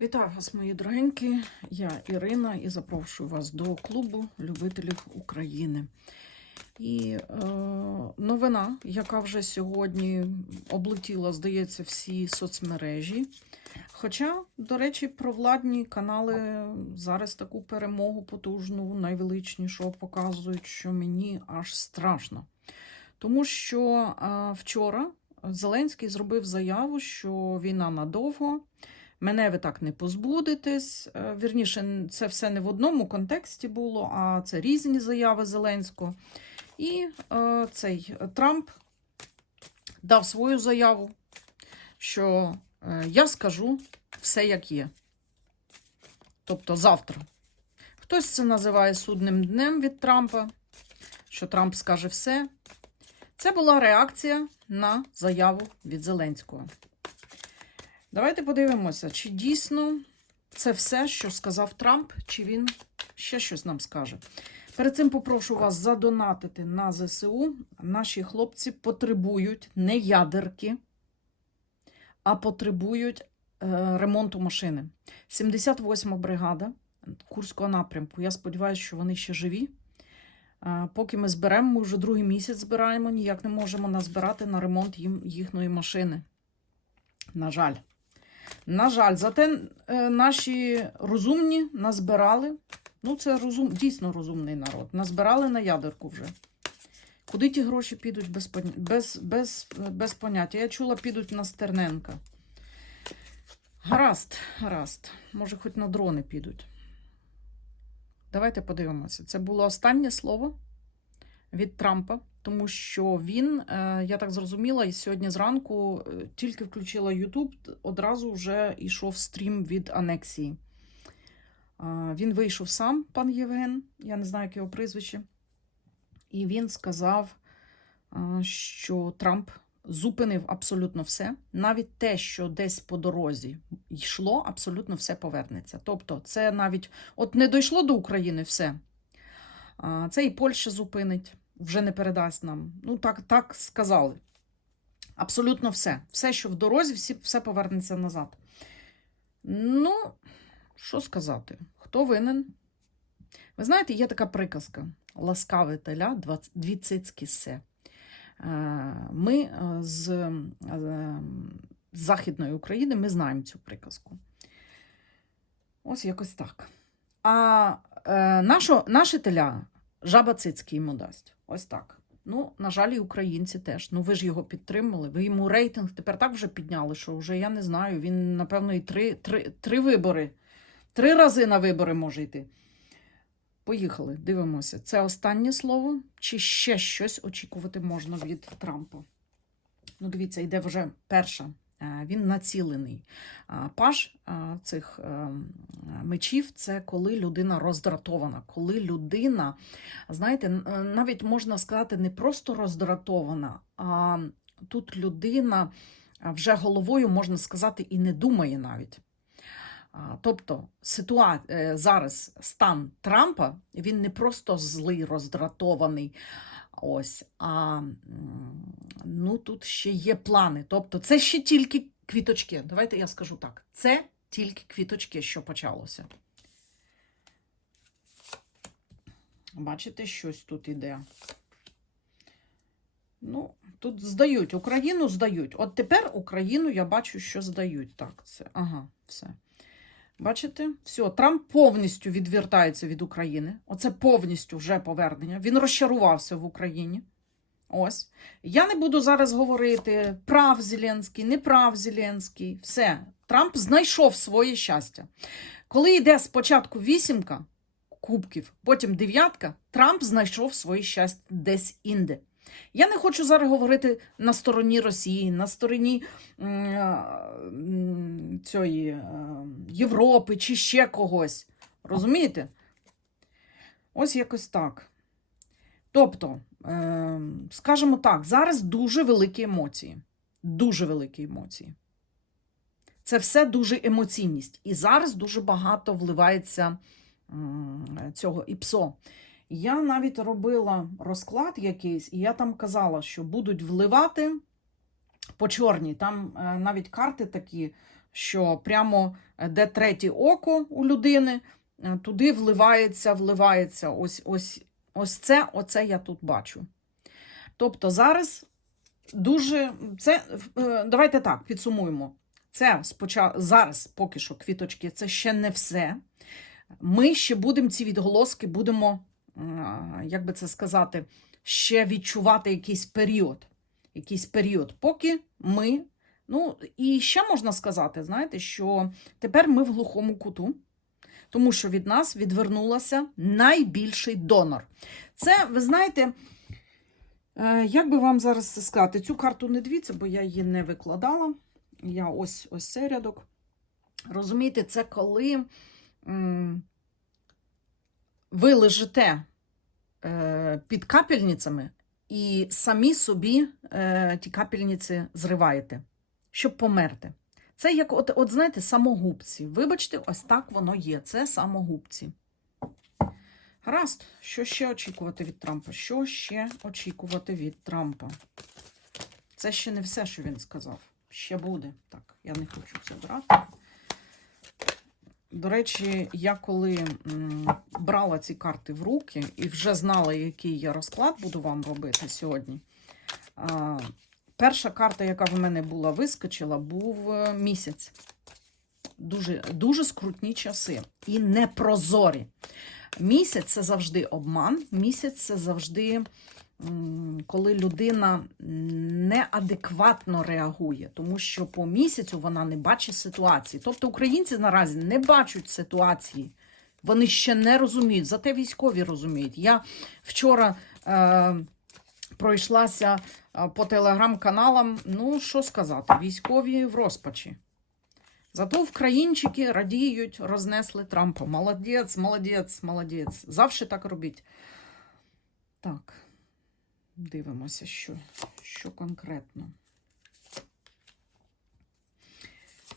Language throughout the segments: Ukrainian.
Вітаю вас, мої дорогенькі. Я Ірина і запрошую вас до клубу любителів України. І е, новина, яка вже сьогодні облетіла, здається, всі соцмережі. Хоча, до речі, провладні канали зараз таку перемогу потужну, найвеличнішу показують, що мені аж страшно. Тому що е, вчора Зеленський зробив заяву, що війна надовго. Мене ви так не позбудетесь. Е, Вірніше, це все не в одному контексті було, а це різні заяви Зеленського. І е, цей Трамп дав свою заяву, що е, я скажу все, як є. Тобто завтра. Хтось це називає судним днем від Трампа, що Трамп скаже все. Це була реакція на заяву від Зеленського. Давайте подивимося, чи дійсно це все, що сказав Трамп, чи він ще щось нам скаже. Перед цим попрошу вас задонатити на ЗСУ. Наші хлопці потребують не ядерки, а потребують е, ремонту машини. 78 бригада Курського напрямку. Я сподіваюся, що вони ще живі. Е, Поки ми зберемо, ми вже другий місяць збираємо, ніяк не можемо назбирати на ремонт їм їхньої машини. На жаль. На жаль, зате е, наші розумні назбирали. Ну, це розум, дійсно розумний народ. Назбирали на ядерку вже. Куди ті гроші підуть без, без, без, без поняття? Я чула, підуть на Стерненка. Гаразд, гаразд. Може, хоч на дрони підуть. Давайте подивимося. Це було останнє слово від Трампа, тому що він, е, я так зрозуміла, сьогодні зранку е, тільки включила YouTube, одразу вже йшов стрім від анексії. Він вийшов сам, пан Євген, я не знаю, яке його прізвище, і він сказав, що Трамп зупинив абсолютно все. Навіть те, що десь по дорозі йшло, абсолютно все повернеться. Тобто, це навіть от не дійшло до України все. Це і Польща зупинить, вже не передасть нам. Ну, так, так сказали. Абсолютно все. Все, що в дорозі, всі, все повернеться назад. Ну, що сказати? Хто винен? Ви знаєте, є така приказка: ласкаве теля, дві цицьки се. Е, Ми е, е, з Західної України ми знаємо цю приказку. Ось якось так. А е, нашо, наше теля жаба цицьки йому дасть. Ось так. Ну, на жаль, і українці теж. Ну, ви ж його підтримали. Ви йому рейтинг тепер так вже підняли, що вже я не знаю. Він, напевно, і три, три, три вибори. Три рази на вибори може йти. Поїхали, дивимося. Це останнє слово, чи ще щось очікувати можна від Трампа? Ну, дивіться, йде вже перша. Е, Він націлений. А Паж е, цих е, мечів це коли людина роздратована, коли людина, знаєте, е, навіть можна сказати, не просто роздратована, а тут людина вже головою, можна сказати, і не думає навіть. Тобто ситуа... е, зараз стан Трампа він не просто злий, роздратований. Ось, а ну, тут ще є плани. Тобто, це ще тільки квіточки. Давайте я скажу так: це тільки квіточки, що почалося. Бачите, щось тут іде. Ну, тут здають. Україну здають. От тепер Україну я бачу, що здають. Так, це. Ага, все. Бачите? Все, Трамп повністю відвертається від України. Оце повністю вже повернення. Він розчарувався в Україні. Ось. Я не буду зараз говорити прав Зеленський, не прав Зеленський. Все. Трамп знайшов своє щастя. Коли йде спочатку вісімка кубків, потім дев'ятка, Трамп знайшов своє щастя десь інде. Я не хочу зараз говорити на стороні Росії, на стороні м, цієї е, Європи чи ще когось. Розумієте? Ось якось так. Тобто, е, скажімо так, зараз дуже великі емоції. Дуже великі емоції. Це все дуже емоційність. І зараз дуже багато вливається цього іпсо. Я навіть робила розклад якийсь, і я там казала, що будуть вливати по чорній. Там е, навіть карти такі, що прямо е, де третє око у людини, е, туди вливається, вливається ось, ось, ось це, оце я тут бачу. Тобто зараз дуже це давайте так підсумуємо. Це спочатку зараз, поки що, квіточки, це ще не все. Ми ще будемо ці відголоски, будемо, як би це сказати, ще відчувати якийсь період. Якийсь період, поки ми. Ну, і ще можна сказати, знаєте, що тепер ми в глухому куту, тому що від нас відвернулася найбільший донор. Це, ви знаєте, е, як би вам зараз сказати, цю карту не дивіться, бо я її не викладала. Я ось ось цей рядок. Розумієте, це коли ви лежите е, під капельницями і самі собі е, ті капельниці зриваєте, щоб померти. Це як, от, от знаєте, самогубці. Вибачте, ось так воно є. Це самогубці. Гаразд, що ще очікувати від Трампа? Що ще очікувати від Трампа? Це ще не все, що він сказав. Ще буде. Так, я не хочу це брати. До речі, я коли брала ці карти в руки і вже знала, який я розклад буду вам робити сьогодні. Перша карта, яка в мене була вискочила, був е, місяць. Дуже, дуже скрутні часи і непрозорі. Місяць це завжди обман, місяць це завжди, коли людина неадекватно реагує, тому що по місяцю вона не бачить ситуації. Тобто українці наразі не бачать ситуації, вони ще не розуміють, зате військові розуміють. Я вчора е, пройшлася е, по телеграм-каналам, ну що сказати, військові в розпачі. Зато українчики радіють, рознесли Трампа. Молодець, молодець, молодець. Завжди так робіть. Так, дивимося, що, що конкретно.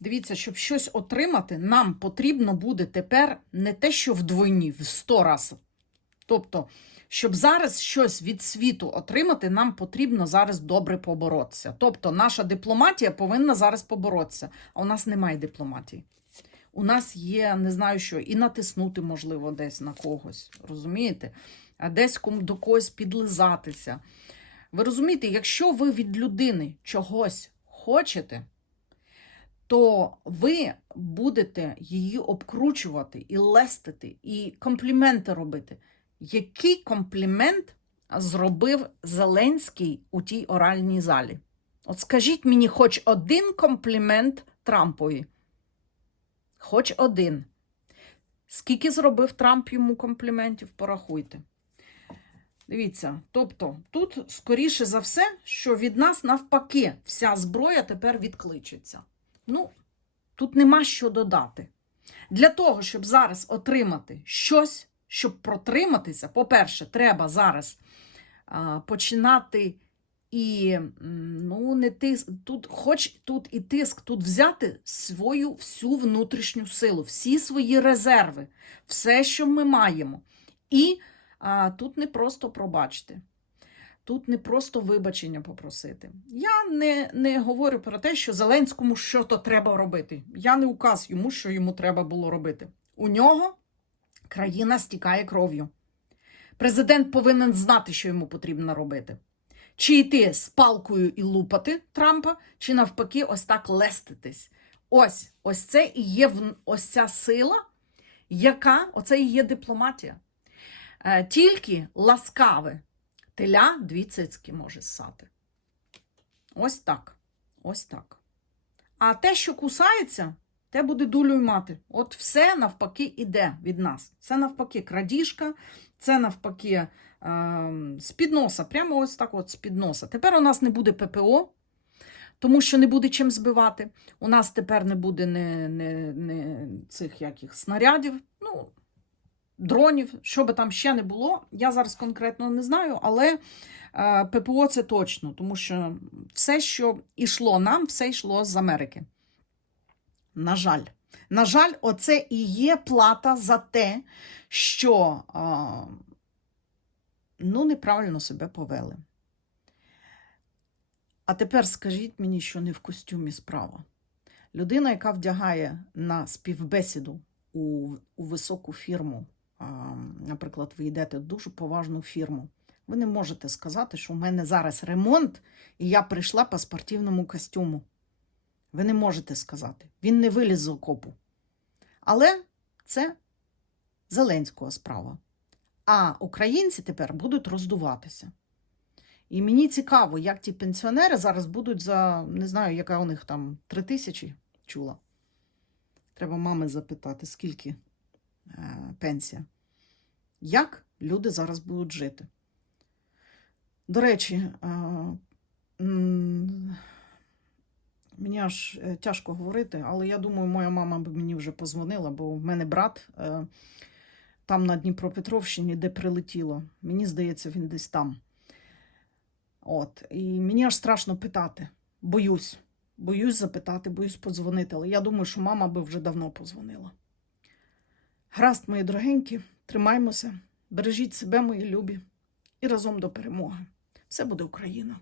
Дивіться, щоб щось отримати, нам потрібно буде тепер не те, що вдвойні, в сто разів. Тобто, щоб зараз щось від світу отримати, нам потрібно зараз добре поборотися. Тобто, наша дипломатія повинна зараз поборотися, а у нас немає дипломатії. У нас є, не знаю що, і натиснути, можливо, десь на когось. Розумієте? Десь до когось підлизатися. Ви розумієте, якщо ви від людини чогось хочете, то ви будете її обкручувати і лестити, і компліменти робити. Який комплімент зробив Зеленський у тій оральній залі? От скажіть мені хоч один комплімент Трампові. Хоч один. Скільки зробив Трамп йому компліментів, порахуйте. Дивіться, тобто тут, скоріше за все, що від нас навпаки вся зброя тепер відкличеться. Ну, тут нема що додати. Для того, щоб зараз отримати щось, щоб протриматися, по-перше, треба зараз а, починати і ну, не тиск, тут, хоч тут і тиск, тут взяти свою всю внутрішню силу, всі свої резерви, все, що ми маємо. І а, тут не просто пробачити. Тут не просто вибачення попросити. Я не, не говорю про те, що Зеленському що то треба робити. Я не указ йому, що йому треба було робити. У нього країна стікає кров'ю. Президент повинен знати, що йому потрібно робити. Чи йти з палкою і лупати Трампа, чи навпаки, ось так леститись. Ось ось це і є ось ця сила, яка оце і є дипломатія. Е, тільки ласкаве теля дві цицьки може ссати. Ось так. Ось так. А те, що кусається, те буде дулю й мати. От все навпаки іде від нас. Це навпаки крадіжка, це навпаки ем, з-під носа, прямо ось так от з-під носа. Тепер у нас не буде ППО, тому що не буде чим збивати. У нас тепер не буде не, не, не цих яких снарядів, ну, дронів, що би там ще не було. Я зараз конкретно не знаю, але е, ППО це точно, тому що все, що йшло нам, все йшло з Америки. На жаль. На жаль, оце і є плата за те, що ну, неправильно себе повели. А тепер скажіть мені, що не в костюмі справа. Людина, яка вдягає на співбесіду у, у високу фірму, наприклад, ви йдете в дуже поважну фірму, ви не можете сказати, що у мене зараз ремонт, і я прийшла по спортивному костюму. Ви не можете сказати. Він не виліз з окопу. Але це Зеленського справа. А українці тепер будуть роздуватися. І мені цікаво, як ті пенсіонери зараз будуть за, не знаю, яка у них там три тисячі чула. Треба мами запитати, скільки пенсія. Як люди зараз будуть жити? До речі, е, мені аж е, тяжко говорити, але я думаю, моя мама би мені вже позвонила, бо в мене брат е, там на Дніпропетровщині, де прилетіло. Мені здається, він десь там. От. І мені аж страшно питати. Боюсь. Боюсь запитати, боюсь подзвонити. Але я думаю, що мама би вже давно позвонила. Гаразд, мої дорогенькі, тримаймося, бережіть себе, мої любі, і разом до перемоги. Все буде Україна!